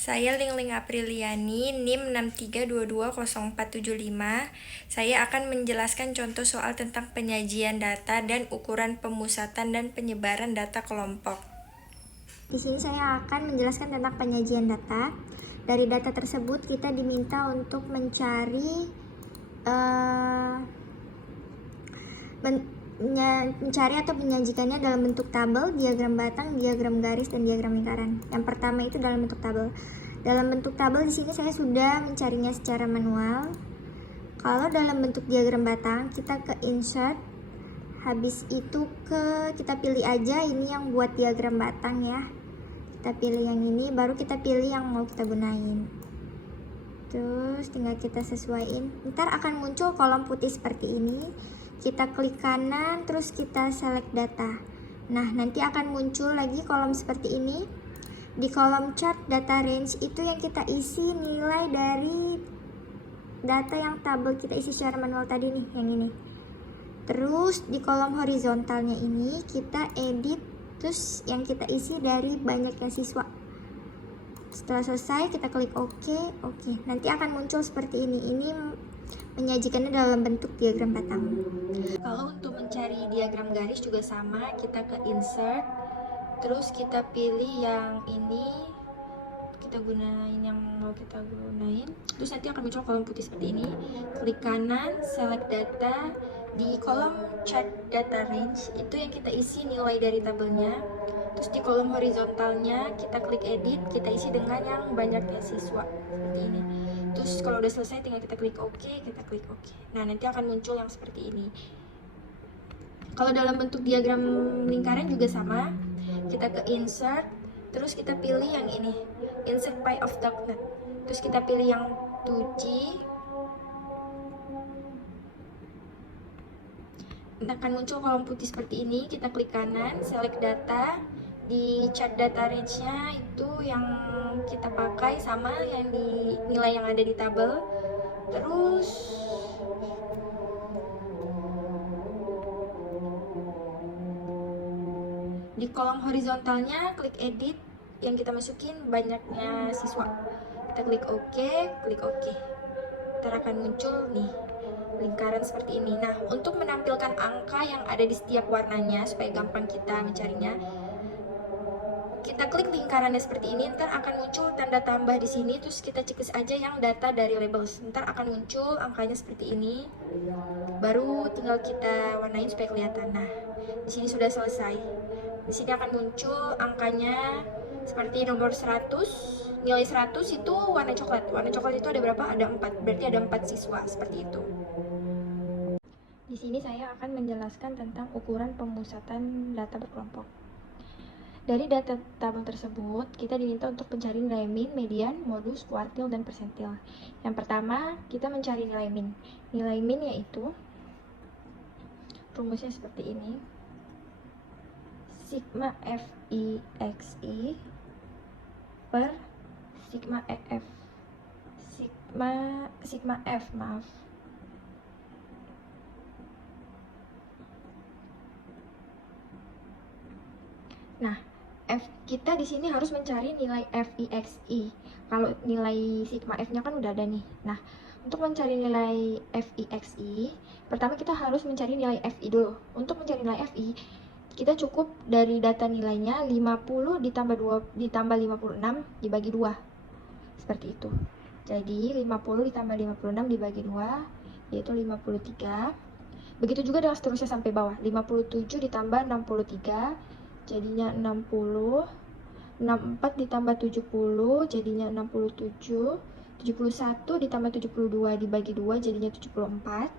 Saya Lingling Apriliani, NIM 6322045. Saya akan menjelaskan contoh soal tentang penyajian data dan ukuran pemusatan dan penyebaran data kelompok. Di sini saya akan menjelaskan tentang penyajian data. Dari data tersebut kita diminta untuk mencari atau menyajikannya dalam bentuk tabel, diagram batang, diagram garis, dan diagram lingkaran. Yang pertama itu dalam bentuk tabel. Dalam bentuk tabel di sini saya sudah mencarinya secara manual. Kalau dalam bentuk diagram batang, kita ke insert, habis itu kita pilih aja ini yang buat diagram batang ya. Kita pilih yang ini, baru kita pilih yang mau kita gunain. Terus tinggal kita sesuaiin. Ntar akan muncul kolom putih seperti ini. Kita klik kanan, terus kita select data. Nah, nanti akan muncul lagi kolom seperti ini. Di kolom chart data range itu yang kita isi nilai dari data yang tabel kita isi secara manual tadi nih, yang ini. Terus di kolom horizontalnya ini kita edit, terus yang kita isi dari banyaknya siswa. Setelah selesai kita klik OK. Nanti akan muncul seperti ini. Ini menyajikannya dalam bentuk diagram batang. Kalau untuk mencari diagram garis juga sama, kita ke insert, terus kita pilih yang ini, kita gunain yang mau kita gunain. Terus nanti akan muncul kolom putih seperti ini. Klik kanan, select data. Di kolom chart data range itu yang kita isi nilai dari tabelnya. Terus di kolom horizontalnya kita klik edit, kita isi dengan yang banyaknya siswa seperti ini. Terus kalau udah selesai tinggal kita klik OK, Nah, nanti akan muncul yang seperti ini. Kalau dalam bentuk diagram lingkaran juga sama. Kita ke insert, terus kita pilih yang ini, insert pie of darknet. Terus kita pilih yang 2G. Akan muncul kolom putih seperti ini. Kita klik kanan, select data. Di chart data range-nya itu yang kita pakai sama yang di nilai yang ada di tabel. Terus di kolom horizontalnya klik edit, yang kita masukin banyaknya siswa. Kita klik OK. Ntar akan muncul nih lingkaran seperti ini. Nah, untuk menampilkan angka yang ada di setiap warnanya supaya gampang kita mencarinya, kita klik lingkarannya seperti ini. Ntar akan muncul tanda tambah di sini. Terus kita cekis aja yang data dari labels. Ntar akan muncul angkanya seperti ini. Baru tinggal kita warnain supaya kelihatan. Nah, di sini sudah selesai. Di sini akan muncul angkanya seperti nomor 100. Nilai 100 itu warna coklat. Warna coklat itu ada berapa? Ada 4. Berarti ada 4 siswa, seperti itu. Di sini saya akan menjelaskan tentang ukuran pemusatan data berkelompok. Dari data tabel tersebut, kita diminta untuk mencari nilai min, median, modus, kuartil, dan persentil. Yang pertama, kita mencari nilai min. Nilai min yaitu rumusnya seperti ini. Sigma FIXI per sigma EF. Sigma F, maaf. Nah, kita di sini harus mencari nilai FIXI. Kalau nilai sigma F-nya kan udah ada nih. Nah, untuk mencari nilai FIXI, pertama kita harus mencari nilai FI dulu. Untuk mencari nilai FI, kita cukup dari data nilainya 50 ditambah 56 dibagi 2. Seperti itu. Jadi 50 ditambah 56 dibagi 2 yaitu 53. Begitu juga dengan seterusnya sampai bawah. 57 ditambah 63 jadinya 60. 64 ditambah 70 jadinya 67. 71 ditambah 72 dibagi 2 jadinya 74.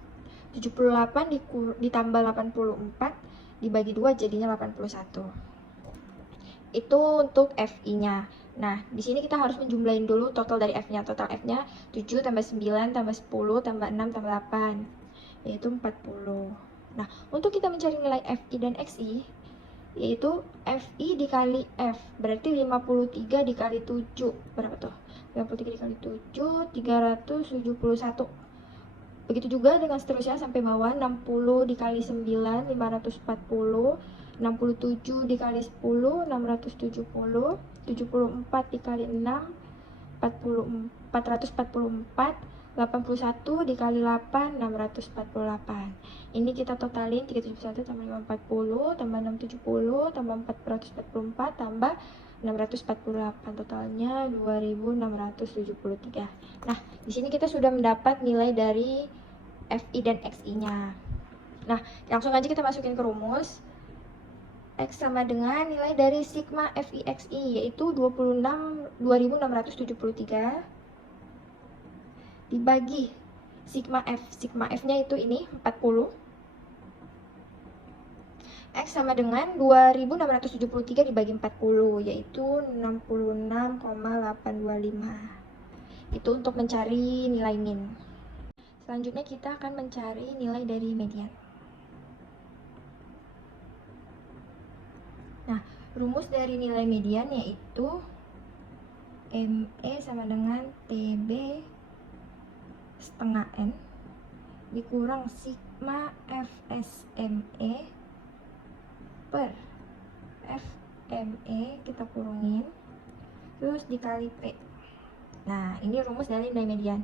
78 ditambah 84 dibagi 2 jadinya 81. Itu untuk FI-nya. Nah, di sini kita harus menjumlahin dulu total dari F-nya. Total F-nya 7 tambah 9 tambah 10 tambah 6 tambah 8, yaitu 40. Nah, untuk kita mencari nilai FI dan XI, yaitu FI dikali F, berarti 53 dikali 7. Berapa tuh? 53 dikali 7, 371. Begitu juga dengan seterusnya sampai bawah. 60 dikali 9, 540. 67 dikali 10, 670. 74 dikali 6, 81 dikali 8, 648. Ini kita totalin 371 tambah 540 tambah 670 tambah 444 tambah 648, totalnya 2673. Nah, di sini kita sudah mendapat nilai dari FI dan XI-nya. Nah, langsung aja kita masukin ke rumus. X sama dengan nilai dari sigma FI XI, yaitu 26.673 dibagi sigma F. Sigma F-nya itu ini 40. X sama dengan 2673 dibagi 40, yaitu 66,825. Itu untuk mencari nilai min. Selanjutnya kita akan mencari nilai dari median. Nah, rumus dari nilai median yaitu ME sama dengan TB setengah N dikurang sigma FSME per FME, kita kurungin, terus dikali P. Nah, ini rumus dari nilai median.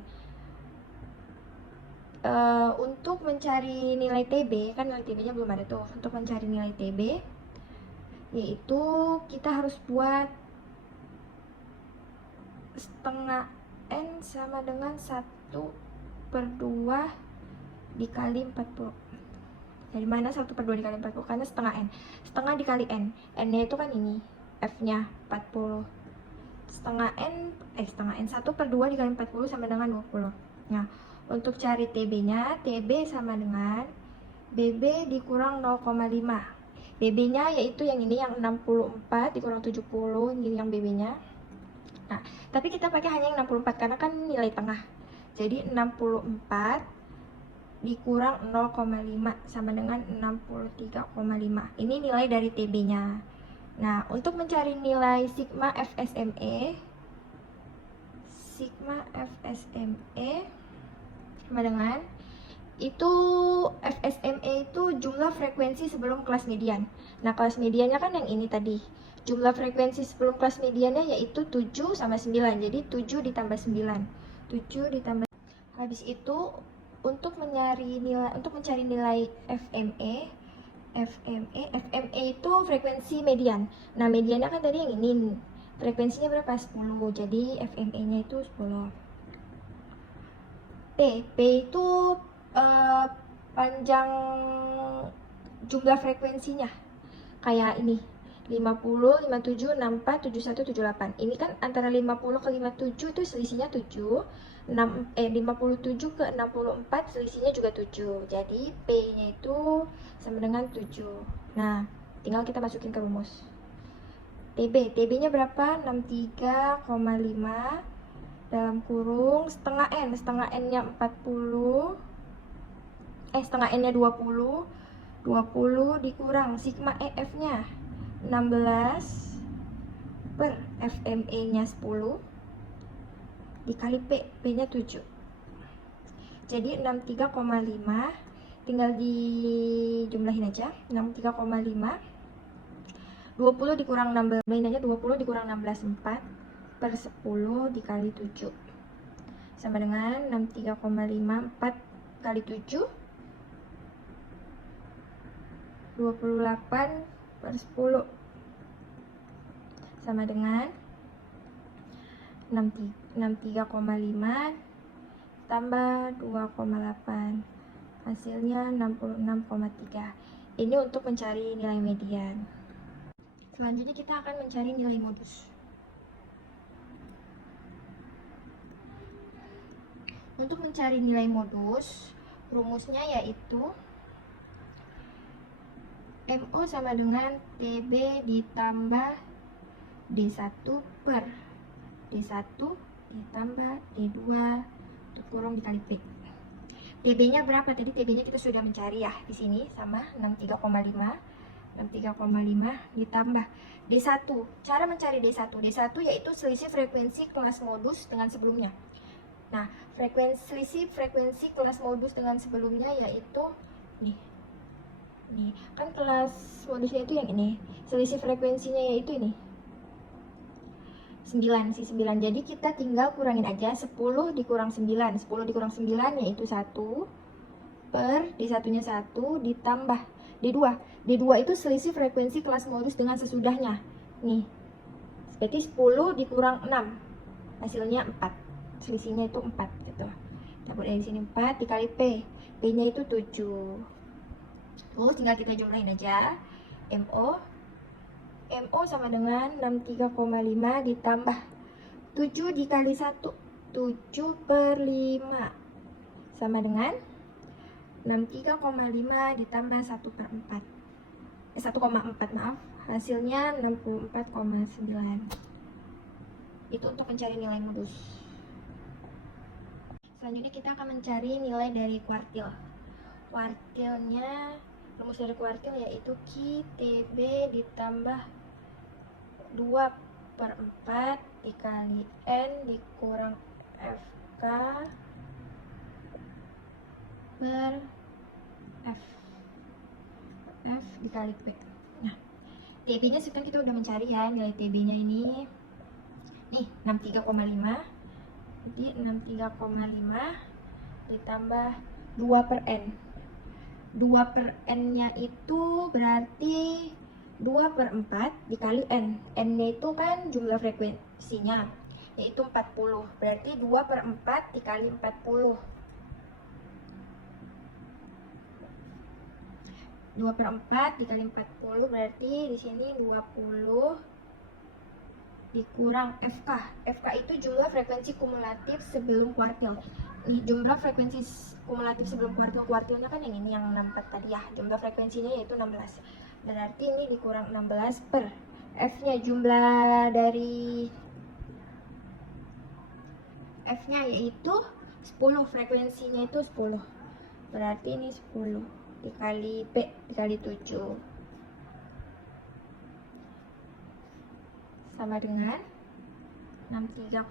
Untuk mencari nilai TB, kan nilai TB nya belum ada tuh. Untuk mencari nilai TB, yaitu kita harus buat setengah N sama dengan 1/2 dikali 40. Dari mana 1/2 dikali 40? Karena setengah N. Setengah dikali N. N-nya itu kan ini. F-nya 40. Setengah N 1/2 dikali 40 sama dengan 20. Nah, untuk cari TB-nya, TB sama dengan BB dikurang 0,5. BB-nya yaitu yang ini, yang 64 dikurang 70, ini yang BB-nya. Nah, tapi kita pakai hanya yang 64 karena kan nilai tengah. Jadi 64 dikurang 0,5 sama dengan 63,5. Ini nilai dari TB-nya. Nah, untuk mencari nilai sigma FSME, sama dengan itu, FSME itu jumlah frekuensi sebelum kelas median. Nah, kelas mediannya kan yang ini tadi. Jumlah frekuensi sebelum kelas mediannya yaitu 7 sama 9. Jadi 7 ditambah 9. 7 ditambah. Habis itu untuk mencari nilai FME itu frekuensi median. Nah, mediannya kan tadi yang ini. Frekuensinya berapa? 10. Jadi FME-nya itu 10. P itu panjang jumlah frekuensinya. Kayak ini. 50, 57, 64, 71, 78. Ini kan antara 50 ke 57 itu selisihnya 7. 57 ke 64 selisihnya juga 7. Jadi P-nya itu sama dengan 7. Nah, tinggal kita masukin ke rumus. TB-nya berapa? 63,5 dalam kurung setengah N. Setengah N-nya 40. Setengah N-nya 20. 20 dikurang sigma EF-nya 16 per FME-nya 10 dikali P-nya 7. Jadi 63,5, tinggal dijumlahin aja. 63,5 20 dikurang 16, ini aja 20 dikurang 16, 4 per 10 dikali 7 sama dengan 63,5. 4 kali 7 28 per 10 sama dengan 63,5 tambah 2,8, hasilnya 66,3. Ini untuk mencari nilai median. Selanjutnya kita akan mencari nilai modus. Untuk mencari nilai modus, rumusnya yaitu MO sama dengan TB ditambah D1 per D1 ditambah D2 kurung dikali P. TB-nya berapa? Tadi TB-nya kita sudah mencari ya di sini, sama 63,5. 63,5 ditambah D1. Cara mencari D1 yaitu selisih frekuensi kelas modus dengan sebelumnya. Nah, selisih frekuensi kelas modus dengan sebelumnya yaitu nih. Kan kelas modusnya itu yang ini. Selisih frekuensinya yaitu ini. 9, si 9. Jadi kita tinggal kurangin aja 10 dikurang 9. 10 dikurang 9 yaitu 1 per di satunya 1 ditambah D2. D2 itu selisih frekuensi kelas modus dengan sesudahnya. Nih. Berarti 10 dikurang 6. Hasilnya 4. Selisihnya itu 4 gitu. Kita buat dari sini 4 dikali P. P-nya itu 7. Terus tinggal kita jumlahin aja. MO sama dengan 63,5 ditambah 7 dikali 1, 7 per 5 sama dengan 63,5 ditambah 1 per 4 1,4 maaf, hasilnya 64,9. Itu untuk mencari nilai modus. Selanjutnya kita akan mencari nilai dari kuartil. Kuartilnya, rumus dari kuartil yaitu Q TB ditambah 2 per 4 dikali N dikurang FK per F dikali P. Nah, TB nya sekarang kita udah mencari ya, nilai TB nya ini nih 63,5. Jadi 63,5 ditambah 2 per N. 2 per N nya itu berarti 2 per 4 dikali N. N nya itu kan jumlah frekuensinya, yaitu 40. Berarti 2 per 4 dikali 40. 2 per 4 dikali 40 berarti di sini 20 dikurang FK. FK itu jumlah frekuensi kumulatif sebelum kuartil. Nih, jumlah frekuensi kumulatif sebelum kuartil. Kuartilnya kan yang ini, yang 64 tadi ya. Jumlah frekuensinya yaitu 16. Berarti ini dikurang 16 per F-nya, jumlah dari F-nya yaitu 10. Frekuensinya itu 10. Berarti ini 10 dikali P dikali 7 sama dengan 63,5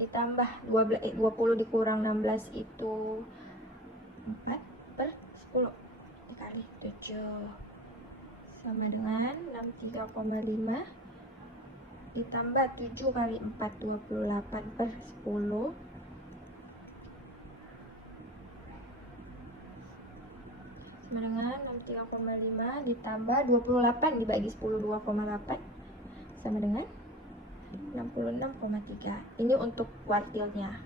ditambah 20 dikurang 16 itu 4 per 10 dikali 7 sama dengan 63,5 ditambah 7 kali 4 28 per 10 sama dengan 63,5 ditambah 28 dibagi 10 2,8 sama dengan 66,3. Ini untuk kuartilnya.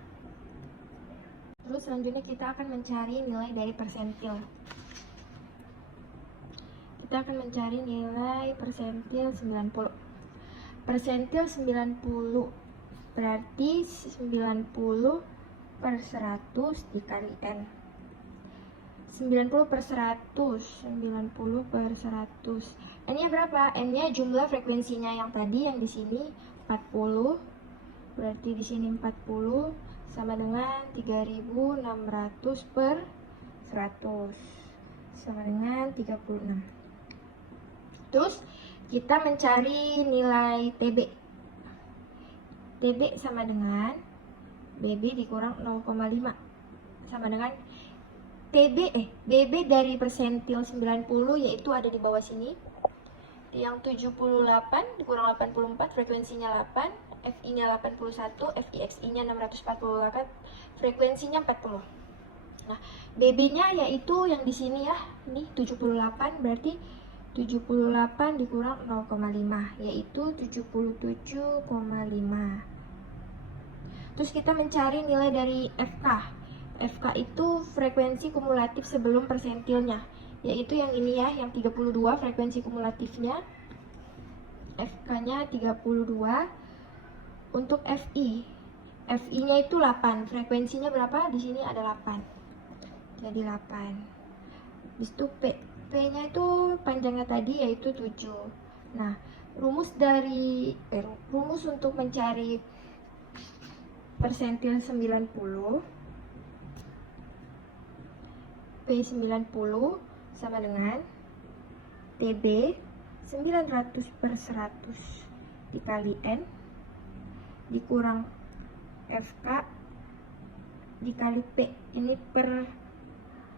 Terus selanjutnya kita akan mencari nilai dari persentil. Kita akan mencari nilai persentil 90. Persentil 90 berarti 90 per 100 dikali N. 90 per 100, 90 per 100. N-nya berapa? N-nya jumlah frekuensinya yang tadi, yang di sini 40. Berarti di sini 40 sama dengan 3600 per 100 sama dengan 36. Terus kita mencari nilai TB. TB sama dengan BB dikurang 0,5 sama dengan BB dari persentil 90 yaitu ada di bawah sini. Yang 78 dikurang 84 frekuensinya 8, FI-nya 81, FIXI-nya 648, frekuensinya 40. Nah, BB-nya yaitu yang di sini ya, ini 78 berarti 78 dikurang 0,5 yaitu 77,5. Terus kita mencari nilai dari FK. FK itu frekuensi kumulatif sebelum persentilnya, yaitu yang ini ya, yang 32 frekuensi kumulatifnya. FK-nya 32. Untuk FI, FI-nya itu 8. Frekuensinya berapa? Di sini ada 8. Jadi 8. Di situ P-nya itu panjangnya tadi yaitu 7. Nah, rumus untuk mencari persentil 90 P90 sama dengan TB 900 per 100 dikali N dikurang FK dikali P, ini per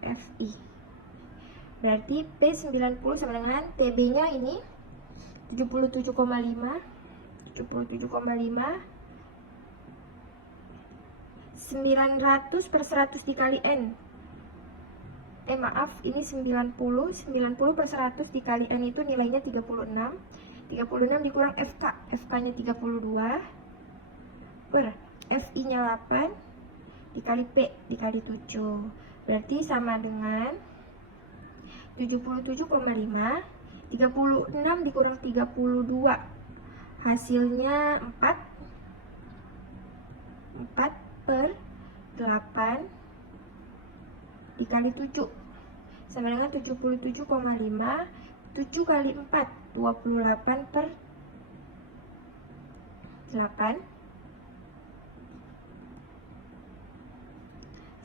FI. Berarti P90 sama dengan TB nya ini 77,5 77,5. 900 per 100 dikali N. Maaf, ini 90. 90 per 100 dikali N itu nilainya 36. 36 dikurang FK. FK-nya 32. Per FI-nya 8. Dikali P dikali 7. Berarti sama dengan 77,5. 36 dikurang 32. Hasilnya 4. 4 per 8 dikali 7 sama dengan 77,5. 7 kali 4 28 per 8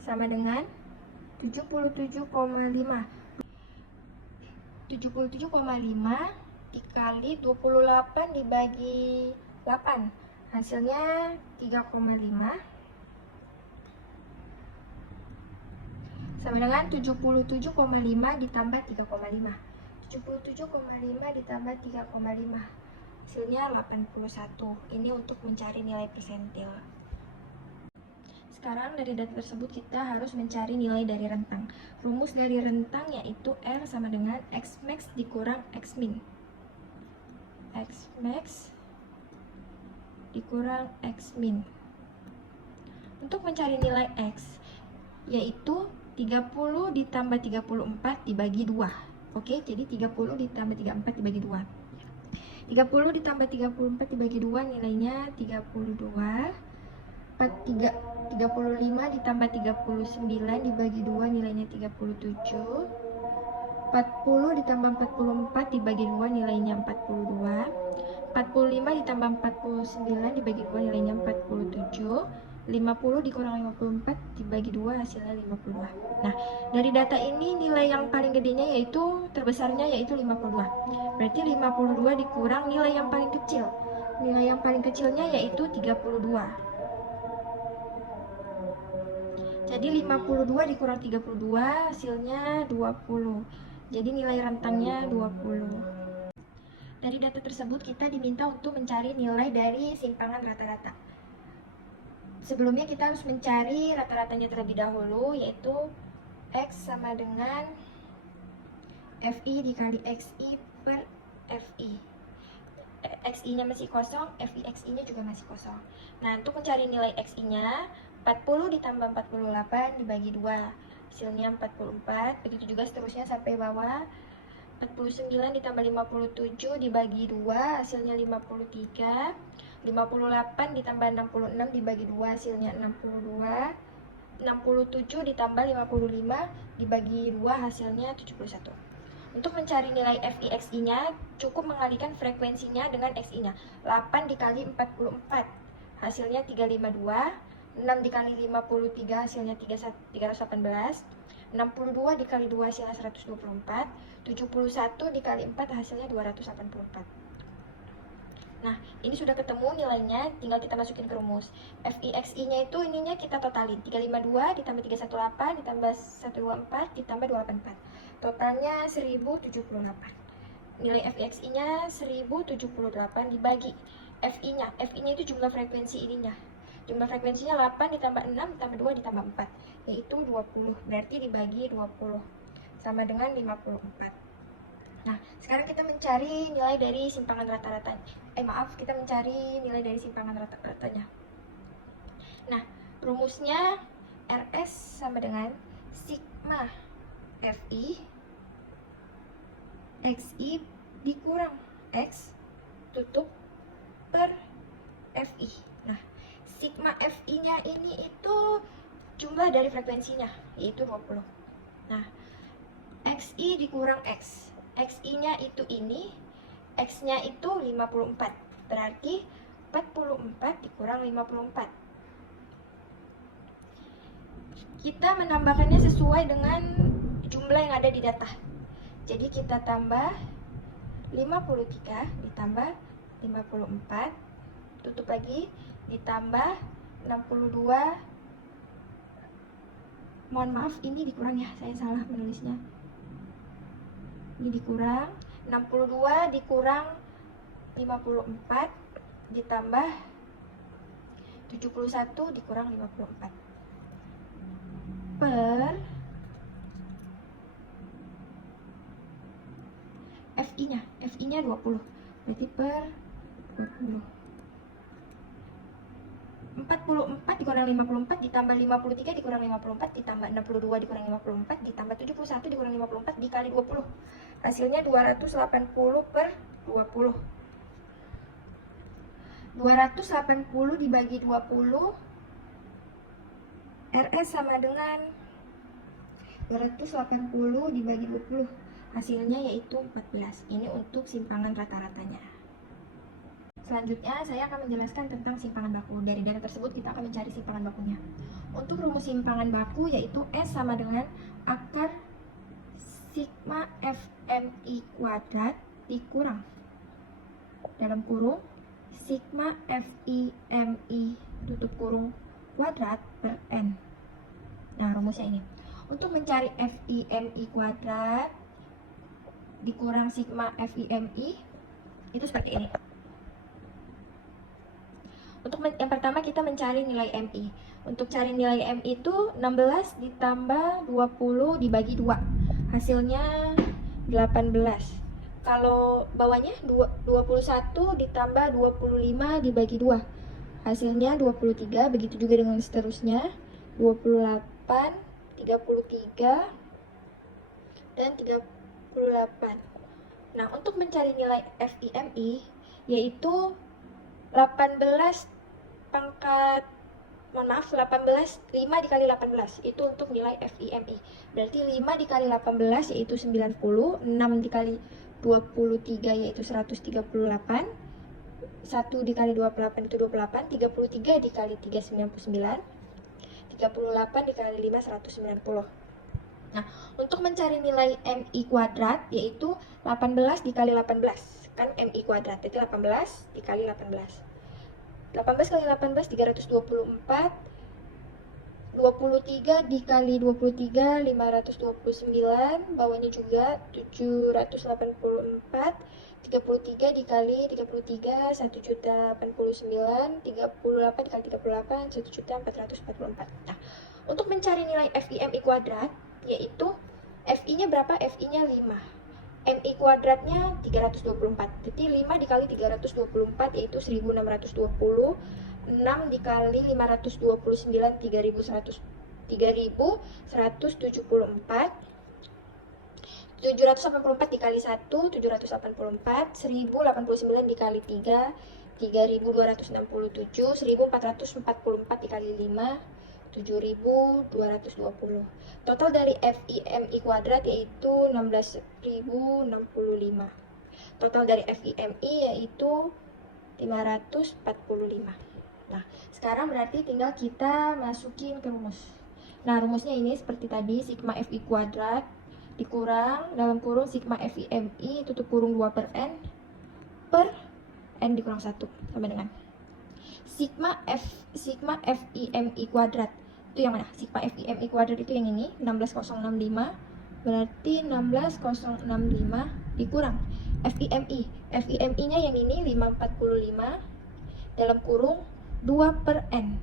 sama dengan 77,5. 77,5 dikali 28 dibagi 8 hasilnya 3,5 sama dengan 77,5 ditambah 3,5. 77,5 ditambah 3,5 hasilnya 81. Ini untuk mencari nilai persentil. Sekarang dari data tersebut kita harus mencari nilai dari rentang. Rumus dari rentang yaitu R sama dengan X max dikurang X min. X max dikurang X min. Untuk mencari nilai X yaitu 30 ditambah 34 dibagi 2. Oke, jadi 30 ditambah 34 dibagi 2. 30 ditambah 34 dibagi 2 nilainya 32. 35 ditambah 39 dibagi 2 nilainya 37. 40 ditambah 44 dibagi 2 nilainya 42. 45 ditambah 49 dibagi 2 nilainya 47. 50 dikurang 54 dibagi 2 hasilnya 52. Nah, dari data ini nilai yang paling gedenya yaitu terbesarnya yaitu 52. Berarti 52 dikurang nilai yang paling kecil. Nilai yang paling kecilnya yaitu 32. Jadi 52 dikurang 32 hasilnya 20. Jadi nilai rentangnya 20. Dari data tersebut kita diminta untuk mencari nilai dari simpangan rata-rata. Sebelumnya kita harus mencari rata-ratanya terlebih dahulu, yaitu X sama dengan FI dikali XI per FI. XI-nya masih kosong, FI XI-nya juga masih kosong. Nah, untuk mencari nilai XI-nya, 40 ditambah 48 dibagi 2, hasilnya 44. Begitu juga seterusnya sampai bawah. 49 ditambah 57 dibagi 2, hasilnya 53. 58 ditambah 66 dibagi 2 hasilnya 62. 67 ditambah 55 dibagi 2 hasilnya 71. Untuk mencari nilai FI/XI nya cukup mengalihkan frekuensinya dengan XI nya. 8 dikali 44 hasilnya 352. 6 dikali 53 hasilnya 318. 62 dikali 2 hasilnya 124. 71 dikali 4 hasilnya 284. Nah, ini sudah ketemu nilainya, tinggal kita masukin ke rumus. FI/XI-nya itu ininya kita totalin. 352 ditambah 318 ditambah 124 ditambah 284. Totalnya 1078. Nilai FI/XI-nya 1078 dibagi FI-nya. FI-nya itu jumlah frekuensi ininya. Jumlah frekuensinya 8 ditambah 6 ditambah 2 ditambah 4, yaitu 20. Berarti dibagi 20 sama dengan 54. Nah, sekarang kita mencari nilai dari simpangan rata-rata. Kita mencari nilai dari simpangan rata-ratanya. Nah, rumusnya RS sama dengan sigma FI XI dikurang X tutup per FI. Nah, sigma FI-nya ini itu jumlah dari frekuensinya, yaitu 20. Nah, XI dikurang X. XI-nya itu ini, X-nya itu 54. Berarti 44 dikurang 54. Kita menambahkannya sesuai dengan jumlah yang ada di data. Jadi kita tambah 53 ditambah 54, tutup lagi, ditambah 62. Mohon maaf, ini dikurang ya, saya salah menulisnya. Ini dikurang 62 dikurang 54 ditambah 71 dikurang 54 per FI-nya 20, berarti per 20. 44 dikurang 54 ditambah 53 dikurang 54 ditambah 62 dikurang 54 ditambah 71 dikurang 54 dikali 20. Hasilnya 280 per 20. 280 dibagi 20, RS sama dengan 280 dibagi 20, hasilnya yaitu 14. Ini untuk simpangan rata-ratanya. Selanjutnya saya akan menjelaskan tentang simpangan baku. Dari data tersebut kita akan mencari simpangan bakunya. Untuk rumus simpangan baku yaitu S sama dengan akar sigma FMI kuadrat dikurang dalam kurung sigma FIMI tutup kurung kuadrat per N. Nah, rumusnya ini. Untuk mencari FIMI kuadrat dikurang sigma FIMI itu seperti ini. Untuk yang pertama kita mencari nilai MI. Untuk cari nilai MI itu 16 ditambah 20 dibagi 2. Hasilnya 18. Kalau bawahnya 21 ditambah 25 dibagi 2. Hasilnya 23. Begitu juga dengan seterusnya. 28, 33, dan 38. Nah, untuk mencari nilai FIMI yaitu 18 5 dikali 18 itu untuk nilai FIMI. Berarti 5 dikali 18 yaitu 90, 6 dikali 23 yaitu 138, 1 dikali 28 itu 28, 33 dikali 3 99, 38 dikali 5 190. Nah, untuk mencari nilai MI kuadrat yaitu 18 dikali 18. Kan MI kuadrat itu 18 dikali 18. 18 kali 18 324, 23 dikali 23 529, bawahnya juga 784, 33 dikali 33 1.089, 38 dikali 38 1.444. Nah, untuk mencari nilai FIMI kuadrat yaitu FI-nya berapa? FI-nya 5. MI kuadratnya 324. Jadi 5 dikali 324 yaitu 1620. 6 dikali 529 3174. 784 dikali 1 784. 1089 dikali 3 3267. 1444 dikali 5 7.220. Total dari FIMI kuadrat yaitu 16.065. Total dari FIMI yaitu 545. Nah, sekarang berarti tinggal kita masukin ke rumus. Nah, rumusnya ini seperti tadi, sigma FI kuadrat dikurang dalam kurung sigma FIMI tutup kurung 2 per N dikurang 1 sama dengan sigma FIMI kuadrat. Itu yang mana? Sigma FIMI kuadrat itu yang ini, 16065. Berarti 16065 dikurang FIMI-nya yang ini 545 dalam kurung 2 per N.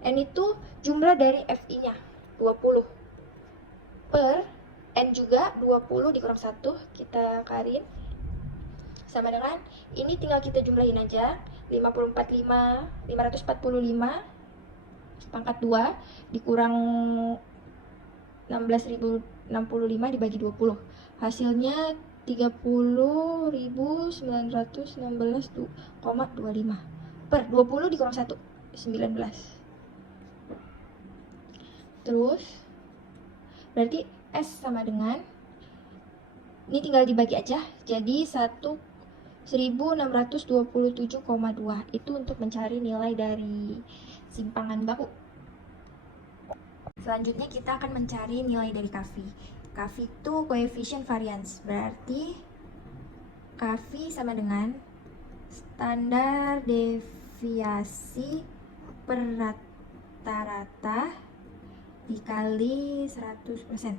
N itu jumlah dari FI-nya 20 per N juga 20 dikurang 1, kita karin sama dengan ini, tinggal kita jumlahin aja 545 pangkat 2 dikurang 16.065 dibagi 20, hasilnya 30.916,25 per 20 dikurang 1 19. Terus berarti S sama dengan ini tinggal dibagi aja jadi 1627,2. Itu untuk mencari nilai dari simpangan baku. Selanjutnya kita akan mencari nilai dari KAFI. KAFI itu coefficient variance, berarti KAFI sama dengan standar deviasi per rata-rata dikali 100%.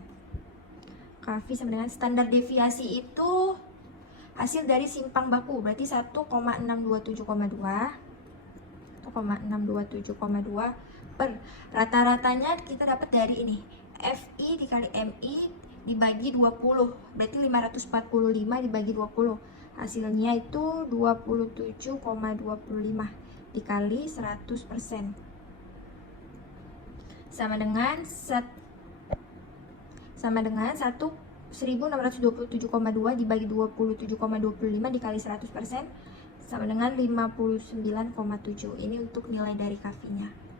KAFI sama dengan standar deviasi itu hasil dari simpang baku, berarti 1,627,2 1,627,2 per rata-ratanya kita dapat dari ini, FI dikali MI dibagi 20, berarti 545 dibagi 20, hasilnya itu 27,25 dikali 100%, sama dengan 1627,2 dibagi 27,25 dikali 100% sama dengan 59,7. Ini untuk nilai dari KAFI-nya.